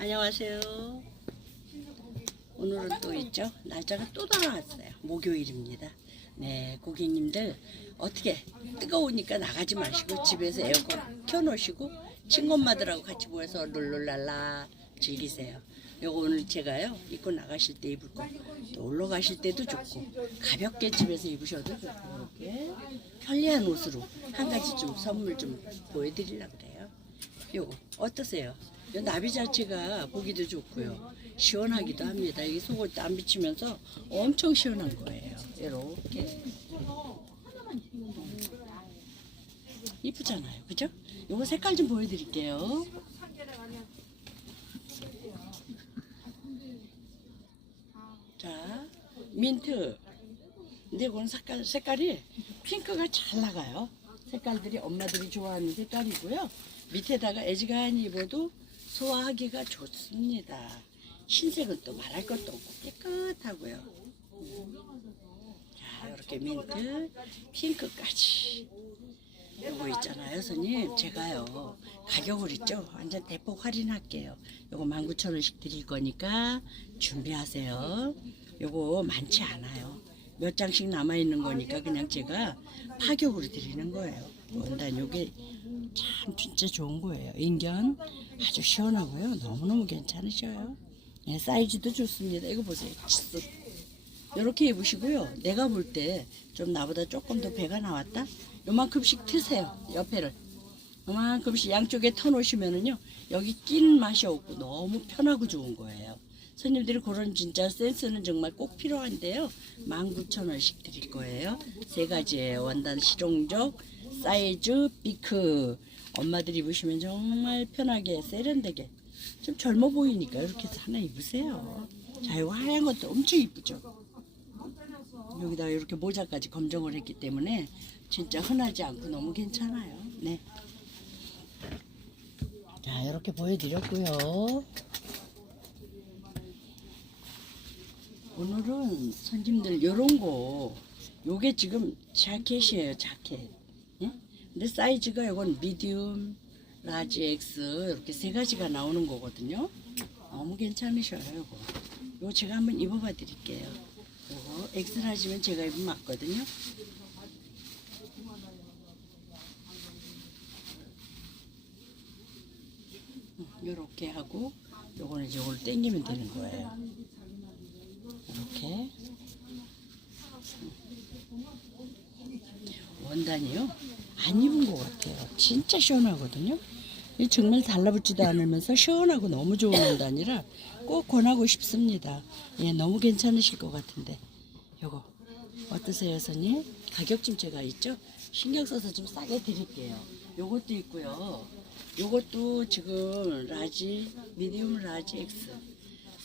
안녕하세요. 오늘은 또 있죠? 날짜가 또 돌아왔어요. 목요일입니다. 네, 고객님들 어떻게 뜨거우니까 나가지 마시고 집에서 에어컨 켜놓으시고 친구 엄마들하고 같이 모여서 룰루랄라 즐기세요. 요거 오늘 제가요 입고 나가실 때 입을 거 놀러 가실 때도 좋고 가볍게 집에서 입으셔도 좋고 이렇게 편리한 옷으로 한 가지 좀 선물 좀 보여드리려고 그래요. 요거 어떠세요? 요 나비 자체가 보기도 좋고요. 시원하기도 합니다. 이 속옷 안 비치면서 엄청 시원한 거예요. 이렇게. 이쁘잖아요. 그죠? 요거 색깔 좀 보여드릴게요. 자, 민트. 근데 이거는 색깔, 색깔이 핑크가 잘 나가요. 색깔들이 엄마들이 좋아하는 색깔이고요. 밑에다가 애지간히 입어도 소화하기가 좋습니다. 흰색은 또 말할 것도 없고 깨끗하고요. 자, 이렇게 민트, 핑크까지. 요거 있잖아요, 손님. 제가요, 가격을 있죠? 완전 대폭 할인할게요. 요거 19,000원씩 드릴 거니까 준비하세요. 요거 많지 않아요. 몇 장씩 남아있는 거니까 그냥 제가 파격으로 드리는 거예요. 원단 요게 참 진짜 좋은 거예요. 인견 아주 시원하고요. 너무너무 괜찮으셔요. 네, 사이즈도 좋습니다. 이거 보세요. 이렇게 입으시고요. 내가 볼 때 좀 나보다 조금 더 배가 나왔다? 요만큼씩 트세요. 옆에를. 요만큼씩 양쪽에 터놓으시면은요. 여기 낀 맛이 없고 너무 편하고 좋은 거예요. 손님들이 그런 진짜 센스는 정말 꼭 필요한데요. 19,000원씩 드릴 거예요. 세 가지예요. 원단 실용적, 사이즈, 비크. 엄마들이 입으시면 정말 편하게 세련되게 좀 젊어 보이니까 이렇게 해서 하나 입으세요. 자, 이거 하얀 것도 엄청 이쁘죠? 여기다 이렇게 모자까지 검정을 했기 때문에 진짜 흔하지 않고 너무 괜찮아요. 네. 자, 이렇게 보여드렸고요. 오늘은 손님들 요런 거 요게 지금 자켓이에요 자켓 예? 근데 사이즈가 요건 미디움 라지 엑스 이렇게 세 가지가 나오는 거거든요. 너무 괜찮으셔요 요거. 요거 제가 한번 입어봐 드릴게요. 요거 엑스 라지면 제가 입으면 맞거든요. 요렇게 하고 요거는 이제 요걸 당기면 되는 거예요. 이렇게. 원단이요 안 입은 것 같아요. 진짜 시원하거든요. 이 정말 달라붙지도 않으면서 시원하고 너무 좋은 원단이라 꼭 권하고 싶습니다. 예 너무 괜찮으실 것 같은데. 요거 어떠세요 선님? 가격 좀 제가 있죠? 신경 써서 좀 싸게 드릴게요. 요것도 있고요. 요것도 지금 라지 미디움 라지 엑스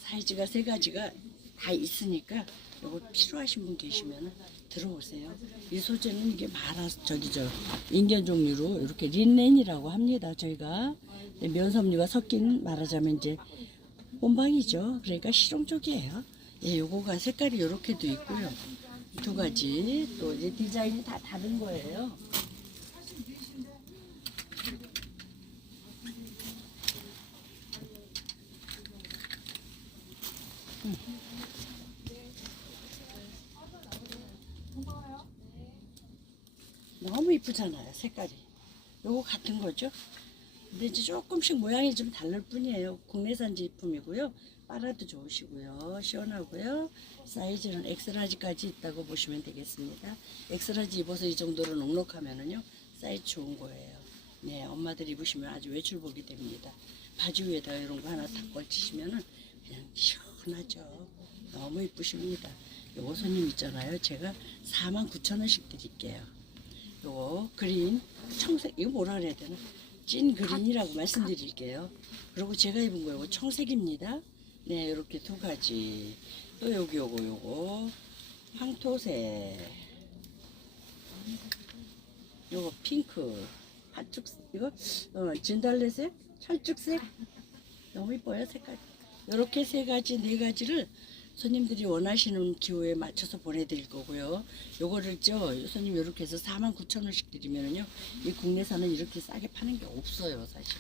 사이즈가 세 가지가 다 있으니까 요거 필요하신 분 계시면 들어오세요. 이 소재는 이게 마라 저기 저 인견 종류로 이렇게 린넨이라고 합니다. 저희가 근데 면섬유가 섞인 말하자면 이제 본방이죠. 그러니까 실용 쪽이에요. 예, 요거가 색깔이 요렇게도 있고요. 두 가지 또 이제 디자인이 다 다른 거예요. 너무 이쁘잖아요 색깔이. 요거 같은 거죠? 근데 이제 조금씩 모양이 좀 다를 뿐이에요. 국내산 제품이고요. 빨아도 좋으시고요. 시원하고요. 사이즈는 엑스라지까지 있다고 보시면 되겠습니다. 엑스라지 입어서 이 정도로 넉넉하면은요 사이즈 좋은 거예요. 네 엄마들 입으시면 아주 외출복이 됩니다. 바지 위에다 이런 거 하나 탁 걸치시면은 그냥 시원하죠. 너무 이쁘십니다. 요거 손님 있잖아요. 제가 49,000원씩 드릴게요 요 그린 청색 이거 뭐라 그래야 되나? 찐 그린이라고 말씀드릴게요. 그리고 제가 입은 거 요거 청색입니다. 네 이렇게 두 가지. 또 여기 요거 요거. 황토색. 요거 핑크. 한쪽 이거? 어, 진달래색? 철쭉색? 너무 이뻐요 색깔. 이렇게 세 가지 네 가지를 손님들이 원하시는 기호에 맞춰서 보내드릴 거고요. 요거를 저 손님 이렇게 해서 49,000원씩 드리면은요. 이 국내산은 이렇게 싸게 파는 게 없어요, 사실.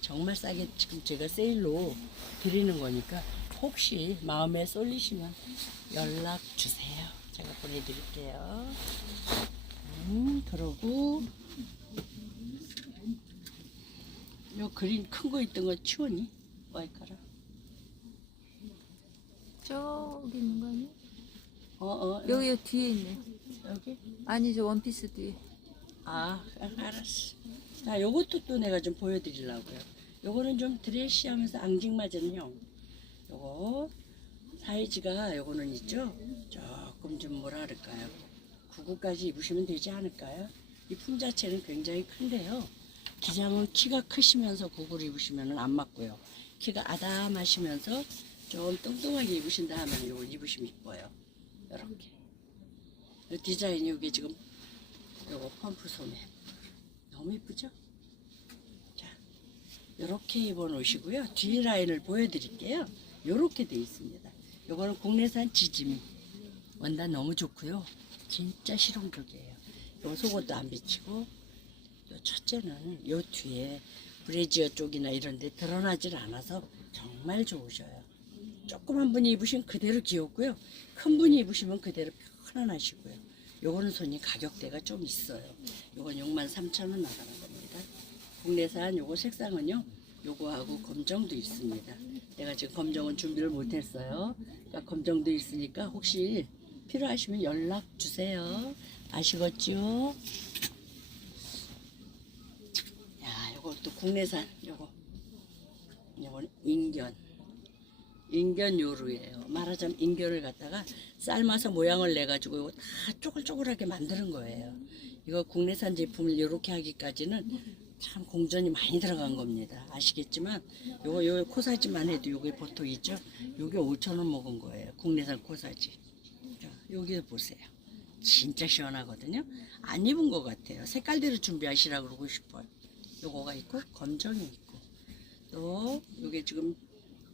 정말 싸게 지금 제가 세일로 드리는 거니까 혹시 마음에 쏠리시면 연락 주세요. 제가 보내드릴게요. 음, 그러고 요 그린 큰거 있던 거 치우니? 와이카라. 저기 있는 거 아니야? 어, 어, 여기 여기 뒤에 있네. 여기? 아니 저 원피스 뒤에. 아, 알았어. 자, 요것도 또 내가 좀 보여드리려고요. 요거는 좀 드레시하면서 앙증맞은 형. 요거 사이즈가 요거는 있죠? 조금 좀 뭐라 그럴까요? 99까지 입으시면 되지 않을까요? 이 품 자체는 굉장히 큰데요. 기장은 키가 크시면서 99를 입으시면 안 맞고요. 키가 아담하시면서 좀 뚱뚱하게 입으신다 하면 요걸 입으시면 이뻐요. 요렇게. 요 디자인이 요게 지금 요거 펌프 소매. 너무 이쁘죠? 자 요렇게 입어 놓으시고요. 뒤 라인을 보여드릴게요. 요렇게 돼 있습니다. 요거는 국내산 지짐이 원단 너무 좋고요. 진짜 실용적이에요. 요 속옷도 안 비치고 요 첫째는 요 뒤에 브래지어 쪽이나 이런 데 드러나질 않아서 정말 좋으셔요 조그만 분이 입으시면 그대로 귀엽고요 큰 분이 입으시면 그대로 편안하시고요 요거는 손이 가격대가 좀 있어요. 요건 6만 3천 원 나가는 겁니다. 국내산 요거 색상은요. 요거하고 검정도 있습니다. 내가 지금 검정은 준비를 못했어요. 그러니까 검정도 있으니까 혹시 필요하시면 연락 주세요. 아시겠죠? 야, 또 국내산 요거. 요건 인견. 인견 요루예요. 말하자면 인견을 갖다가 삶아서 모양을 내 가지고 이거 다 쪼글쪼글하게 만드는 거예요. 이거 국내산 제품을 이렇게 하기까지는 참 공전이 많이 들어간 겁니다. 아시겠지만 요거 요 코사지만 해도 요게 보통 있죠. 요게 5천 원 먹은 거예요. 국내산 코사지. 자, 여기 보세요. 진짜 시원하거든요. 안 입은 것 같아요. 색깔대로 준비하시라 그러고 싶어요. 요거가 있고 검정이 있고 또 요게 지금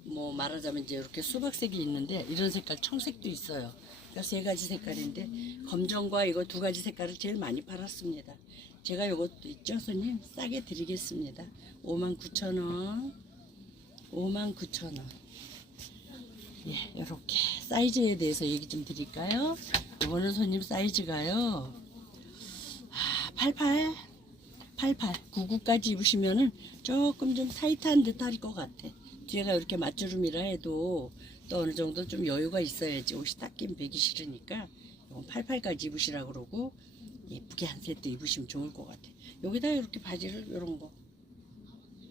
뭐 말하자면 이제 이렇게 수박색이 있는데 이런 색깔 청색도 있어요. 그러니까 세 가지 색깔인데 검정과 이거 두 가지 색깔을 제일 많이 팔았습니다. 제가 이것도 있죠, 손님? 싸게 드리겠습니다. 59,000원. 59,000원. 예, 이렇게 사이즈에 대해서 얘기 좀 드릴까요? 이거는 손님 사이즈가요. 아, 88, 88, 99까지 입으시면은 조금 좀 타이트한 듯 할 것 같아. 뒤에가 이렇게 맞주름이라 해도 또 어느 정도 좀 여유가 있어야지 옷이 딱 끼면 배기 싫으니까 이건 88까지 입으시라 그러고 예쁘게 한 세트 입으시면 좋을 것 같아. 여기다 이렇게 바지를 이런 거.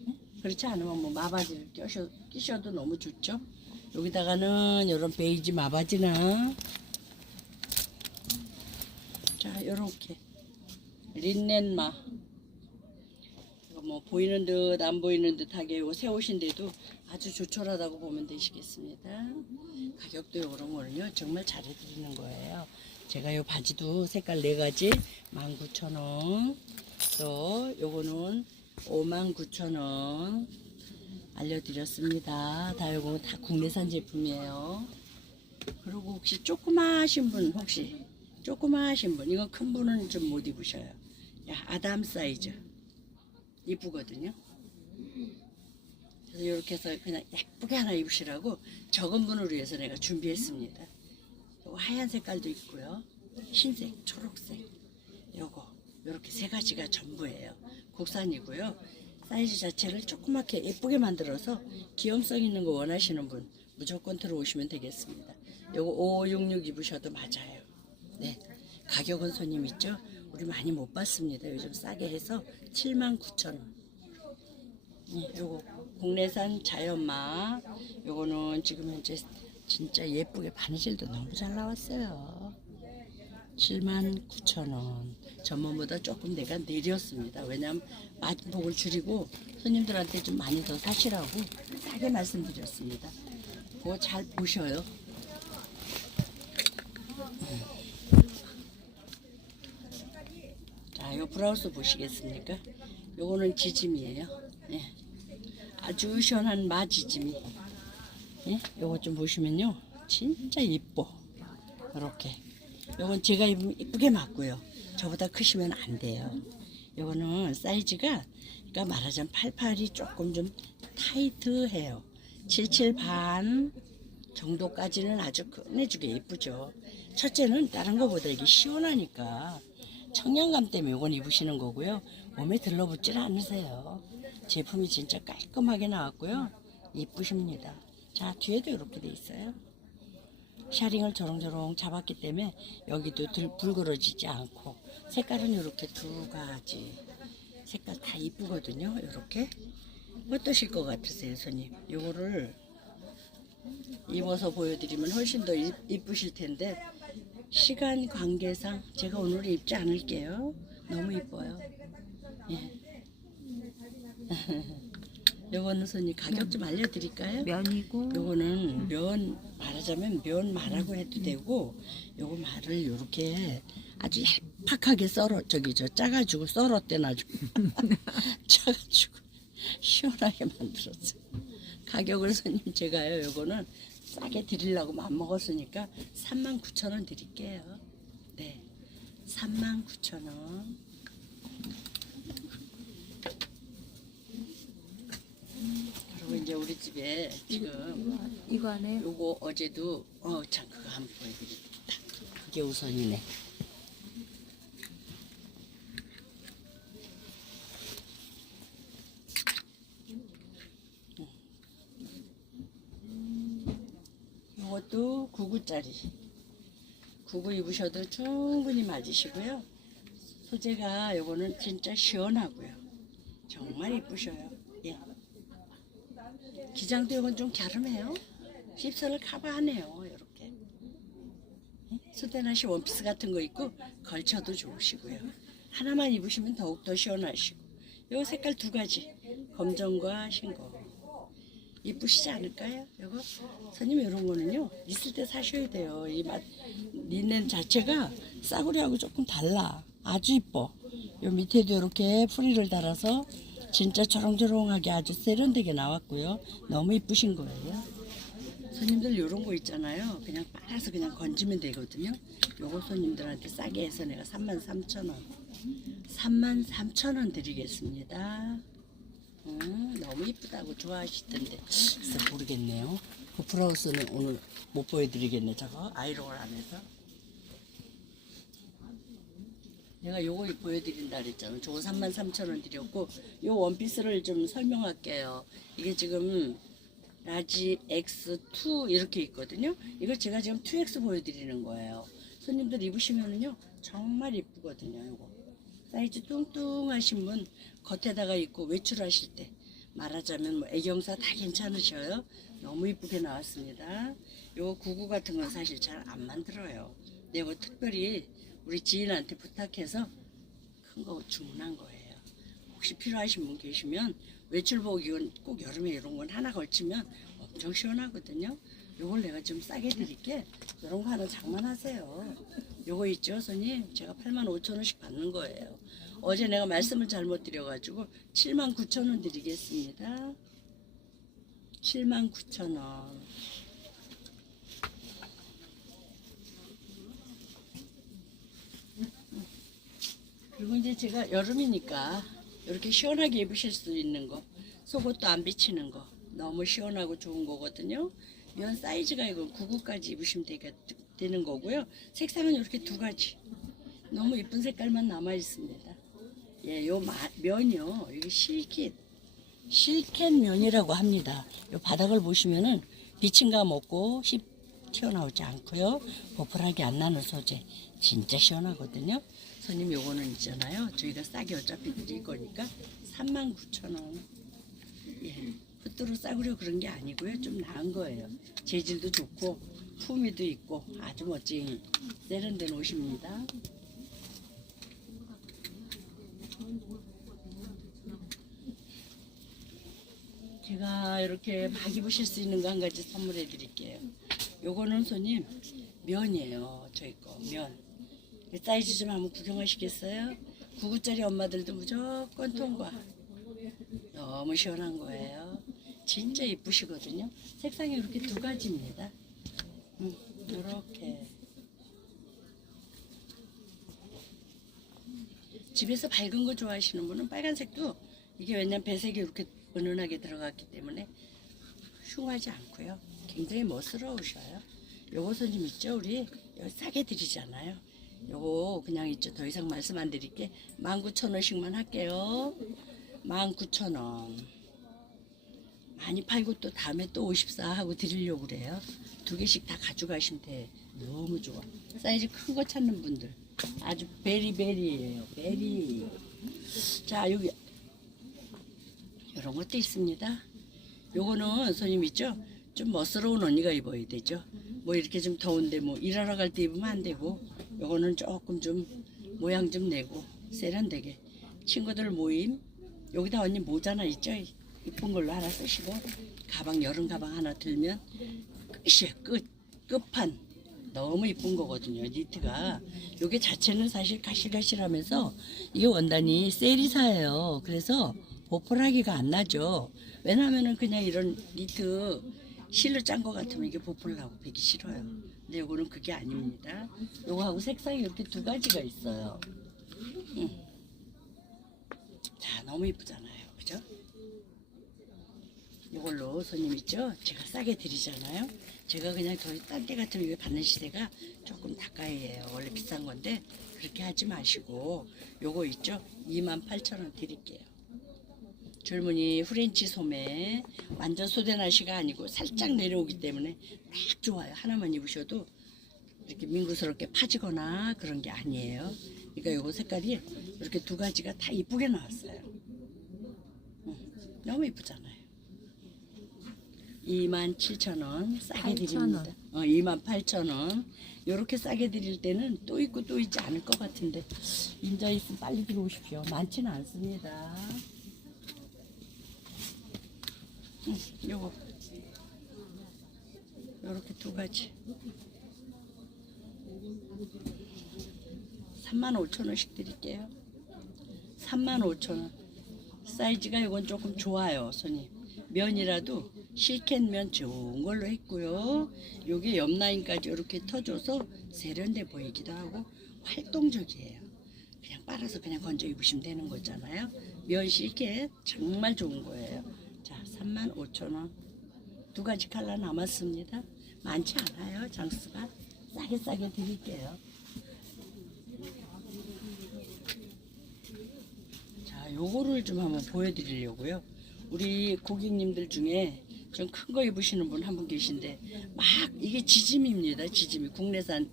응? 그렇지 않으면 뭐 마바지를 껴셔, 끼셔도 너무 좋죠. 여기다가는 이런 베이지 마바지나 자 이렇게 린넨마 뭐 보이는 듯 안 보이는 듯하게 요새 옷인데도 아주 조촐하다고 보면 되시겠습니다. 가격도 요런 거는요 정말 잘해드리는 거예요. 제가 요 바지도 색깔 네 가지 19,000원 또 요거는 59,000원 알려드렸습니다. 다 요거 다 국내산 제품이에요. 그리고 혹시 조그마하신 분 혹시 조그마하신 분 이건 큰 분은 좀 못 입으셔요. 야 아담 사이즈 이쁘거든요. 그래서 이렇게 해서 그냥 예쁘게 하나 입으시라고 적은 분을 위해서 내가 준비했습니다. 하얀 색깔도 있고요. 흰색, 초록색, 요거 이렇게 세 가지가 전부예요. 국산이고요. 사이즈 자체를 조그맣게 예쁘게 만들어서 귀염성 있는 거 원하시는 분 무조건 들어오시면 되겠습니다. 요거 5566 입으셔도 맞아요. 네. 가격은 손님 있죠? 우리 많이 못 받습니다. 요즘 싸게 해서 79,000원. 네, 요거 국내산 자연마. 요거는 지금 현재 진짜 예쁘게 바느질도 너무 잘 나왔어요. 79,000원. 전번보다 조금 내가 내렸습니다. 왜냐면 마진폭을 줄이고 손님들한테 좀 많이 더 사시라고 싸게 말씀드렸습니다. 그거 잘 보셔요. 자, 요 브라우스 보시겠습니까? 요거는 지짐이에요. 예. 아주 시원한 마지짐이. 예? 요거 좀 보시면요. 진짜 이뻐. 이렇게. 요건 제가 입으면 이쁘게 맞고요. 저보다 크시면 안 돼요. 요거는 사이즈가 그러니까 말하자면 88이 조금 좀 타이트해요. 77 반 정도까지는 아주 끝내주게 예쁘죠. 첫째는 다른 거보다 이게 시원하니까 청량감 때문에 이건 입으시는 거고요. 몸에 들러붙질 않으세요. 제품이 진짜 깔끔하게 나왔고요. 예쁘십니다. 자, 뒤에도 이렇게 돼 있어요. 샤링을 저롱저롱 잡았기 때문에 여기도 들, 불그러지지 않고 색깔은 이렇게 두 가지 색깔 다 이쁘거든요. 이렇게 어떠실 것 같으세요, 손님? 요거를 입어서 보여드리면 훨씬 더 이- 이쁘실 텐데 시간 관계상 제가 오늘 입지 않을게요. 너무 이뻐요. 예. 요거는 손님 가격 좀 알려드릴까요? 면이고 요거는 면 말하자면 면 말하고 해도 되고 요거 말을 요렇게 아주 얄팍하게 썰어 저기 저 짜가지고 썰었대 아주 짜가지고 시원하게 만들었어요 가격을 손님 제가요 요거는 싸게 드리려고 맘먹었으니까 39,000원 드릴게요 네 39,000원 그리고 이제 우리 집에 지금 이거 안에 요거 어제도 어 참 그거 한번 보여드리겠다. 그게 우선이네. 요것도 99짜리. 99 입으셔도 충분히 맞으시고요. 소재가 요거는 진짜 시원하고요. 정말 이쁘셔요. 예. 기장도 이건 좀 갸름해요. 힙선을 커버하네요. 이렇게. 수대나시 원피스 같은 거 입고 걸쳐도 좋으시고요. 하나만 입으시면 더욱 더 시원하시고. 요 색깔 두 가지. 검정과 흰거. 이쁘시지 않을까요? 요거 손님 이런 거는요 있을 때 사셔야 돼요. 이 맛 린넨 자체가 싸구려하고 조금 달라. 아주 이뻐. 요 밑에도 이렇게 프리를 달아서 진짜 초롱초롱하게 아주 세련되게 나왔고요. 너무 이쁘신 거예요. 손님들 이런 거 있잖아요. 그냥 빨아서 그냥 건지면 되거든요. 요거 손님들한테 싸게 해서 내가 33,000원. 33,000원 드리겠습니다. 음, 너무 이쁘다고 좋아하시던데 글쎄 모르겠네요. 그 브라우스는 오늘 못 보여드리겠네. 저거 아이롱을 안 해서. 내가 요거 보여드린다 그랬잖아. 저거 33,000원 드렸고 요 원피스를 좀 설명할게요. 이게 지금 라지 X2 이렇게 있거든요. 이걸 제가 지금 2X 보여드리는 거예요. 손님들 입으시면은요 정말 이쁘거든요. 요거 사이즈 뚱뚱하신 분 겉에다가 입고 외출하실 때 말하자면 뭐 애경사 다 괜찮으셔요. 너무 이쁘게 나왔습니다. 요 구구 같은 건 사실 잘 안 만들어요. 내가 뭐 특별히 우리 지인한테 부탁해서 큰 거 주문한 거예요. 혹시 필요하신 분 계시면 외출복 이건 꼭 여름에 이런 건 하나 걸치면 엄청 시원하거든요. 요걸 내가 좀 싸게 드릴게. 이런 거 하나 장만하세요. 요거 있죠, 손님? 제가 8만 5천 원씩 받는 거예요. 어제 내가 말씀을 잘못 드려가지고 7만 9천 원 드리겠습니다. 7만 9천 원. 그리고 이제 제가 여름이니까 이렇게 시원하게 입으실 수 있는 거 속옷도 안 비치는 거 너무 시원하고 좋은 거거든요 면 사이즈가 이건 99까지 입으시면 되게, 되는 거고요. 색상은 이렇게 두 가지. 너무 이쁜 색깔만 남아 있습니다. 예, 요 마, 면이요. 이게 실킷. 실캣 면이라고 합니다. 요 바닥을 보시면은 비침감 없고 힙 튀어나오지 않고요. 보풀하게 안 나는 소재 진짜 시원하거든요. 손님 요거는 있잖아요. 저희가 싸게 어차피 드릴 거니까 39,000원. 예, 푸뚜루 싸구려 그런 게 아니고요. 좀 나은 거예요. 재질도 좋고 품위도 있고 아주 멋진 세련된 옷입니다 제가 이렇게 막 입으실 수 있는 거 한 가지 선물해 드릴게요. 요거는 손님 면이에요. 저희 거 면. 이 사이즈 좀 한번 구경하시겠어요? 9구짜리 엄마들도 무조건 통과. 너무 시원한 거예요. 진짜 이쁘시거든요. 색상이 이렇게 두 가지입니다. 음, 이렇게. 집에서 밝은 거 좋아하시는 분은 빨간색도 이게 왜냐면 배색이 이렇게 은은하게 들어갔기 때문에 흉하지 않고요. 굉장히 멋스러우셔요. 요거 손님 있죠? 우리 싸게 드리잖아요. 요거 그냥 있죠. 더 이상 말씀 안 드릴게. 19,000원씩만 할게요. 19,000원. 많이 팔고 또 다음에 또 54 하고 드리려고 그래요. 두 개씩 다 가져가시면 돼. 너무 좋아. 사이즈 큰 거 찾는 분들. 아주 베리베리예요. 베리. 자, 여기 이런 것도 있습니다. 요거는 손님 있죠? 좀 멋스러운 언니가 입어야 되죠. 뭐 이렇게 좀 더운데 뭐 일하러 갈 때 입으면 안 되고 요거는 조금 좀 모양 좀 내고 세련되게 친구들 모임 여기다 언니 모자나 있죠? 이쁜 걸로 하나 쓰시고 가방 여름 가방 하나 들면 끝이에요 끝 끝판. 너무 이쁜 거거든요 니트가. 요게 자체는 사실 가실가실하면서 이게 원단이 세리사예요. 그래서 보풀하기가 안 나죠. 왜냐면은 그냥 이런 니트 실로 짠 거 같으면 이게 보풀나고 배기 싫어요. 근데 요거는 그게 아닙니다. 요거하고 색상이 이렇게 두 가지가 있어요. 음. 자 너무 이쁘잖아요 그죠 이걸로 손님 있죠? 제가 싸게 드리잖아요. 제가 그냥 저희 딴데 같으면 이거 받는 시세가 조금 가까이에요. 원래 비싼 건데 그렇게 하지 마시고 요거 있죠? 28,000원 드릴게요. 젊은이 프렌치 소매 완전 소대나시가 아니고 살짝 내려오기 때문에 딱 좋아요. 하나만 입으셔도 이렇게 민구스럽게 파지거나 그런 게 아니에요. 그러니까 요거 색깔이 이렇게 두 가지가 다 이쁘게 나왔어요. 음, 너무 이쁘잖아요. 27,000원 싸게 8,000원. 드립니다. 어, 28,000원. 요렇게 싸게 드릴 때는 또 있고 또 있지 않을 것 같은데 인자 있으면 빨리 들어오십시오. 많지는 않습니다. 음, 요거 요렇게 두 가지 35,000원씩 드릴게요. 35,000원. 사이즈가 이건 조금 좋아요, 손님. 면이라도 실캣면 좋은 걸로 했고요. 요게 옆라인까지 이렇게 터줘서 세련돼 보이기도 하고 활동적이에요. 그냥 빨아서 그냥 건져 입으시면 되는 거잖아요. 면 실캣 정말 좋은 거예요. 자, 35,000원. 두 가지 컬러 남았습니다. 많지 않아요, 장수가. 싸게 싸게 드릴게요. 자, 요거를 좀 한번 보여드리려고요. 우리 고객님들 중에 좀 큰 거 입으시는 분 한 분 계신데 막 이게 지짐입니다. 지짐이 국내산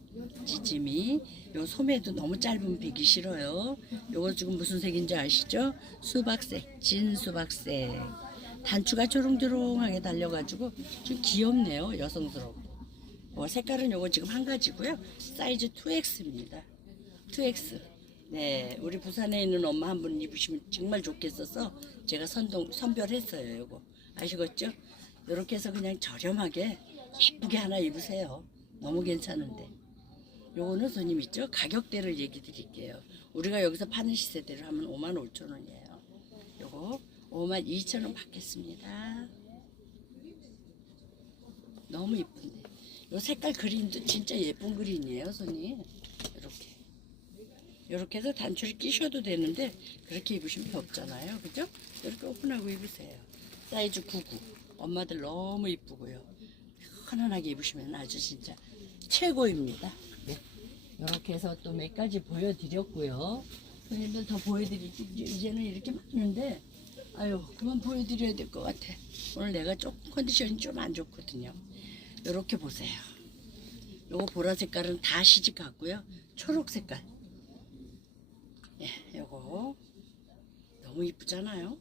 지짐이 요 소매도 너무 짧으면 배기 싫어요. 요거 지금 무슨 색인지 아시죠? 수박색, 진 수박색. 단추가 조롱조롱하게 달려가지고 좀 귀엽네요. 여성스럽고. 어, 색깔은 요거 지금 한 가지고요. 사이즈 2X입니다. 2X. 네, 우리 부산에 있는 엄마 한 분 입으시면 정말 좋겠어서 제가 선동 선별했어요. 요거 아시겠죠? 이렇게 해서 그냥 저렴하게 예쁘게 하나 입으세요. 너무 괜찮은데. 요거는 손님 있죠? 가격대를 얘기 드릴게요. 우리가 여기서 파는 시세대로 하면 5만 5천 원이에요. 요거 5만 2천 원 받겠습니다. 너무 이쁜데. 요 색깔 그린도 진짜 예쁜 그린이에요, 손님. 이렇게. 이렇게 해서 단추를 끼셔도 되는데 그렇게 입으시면 덥잖아요. 그죠? 이렇게 오픈하고 입으세요. 사이즈 99. 엄마들 너무 이쁘고요. 편안하게 입으시면 아주 진짜 최고입니다. 네. 이렇게 해서 또 몇 가지 보여드렸고요. 손님들 더 보여드릴 게 이제- 이제는 이렇게 많은데 아유 그만 보여드려야 될 것 같아. 오늘 내가 조금 컨디션이 좀 안 좋거든요. 이렇게 보세요. 요거 보라 색깔은 다 시집 같고요. 초록 색깔. 예, 요거 너무 이쁘잖아요.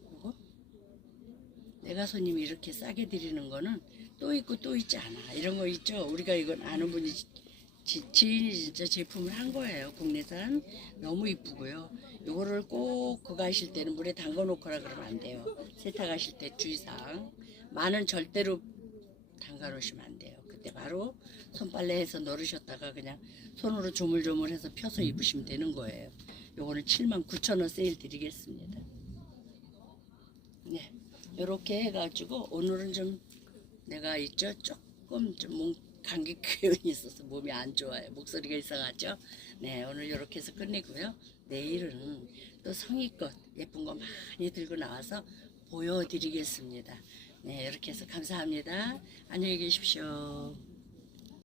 내가 손님 이렇게 싸게 드리는 거는 또 있고 또 있지 않아. 이런 거 있죠. 우리가 이건 아는 분이 지, 지인이 진짜 제품을 한 거예요. 국내산 너무 이쁘고요. 요거를 꼭 그거 하실 때는 물에 담가 놓거나 그러면 안 돼요. 세탁하실 때 주의사항. 마는 절대로 담가 놓으시면 안 돼요. 그때 바로 손빨래해서 널으셨다가 그냥 손으로 조물조물해서 펴서 입으시면 되는 거예요. 요거는 7만 9천 원 세일 드리겠습니다. 네, 요렇게 해가지고 오늘은 좀 내가 있죠 조금 좀 뭉- 감기 기운이 있어서 몸이 안 좋아요. 목소리가 이상하죠? 네, 오늘 이렇게 해서 끝내고요. 내일은 또 성의껏 예쁜 거 많이 들고 나와서 보여드리겠습니다. 네, 이렇게 해서 감사합니다. 안녕히 계십시오.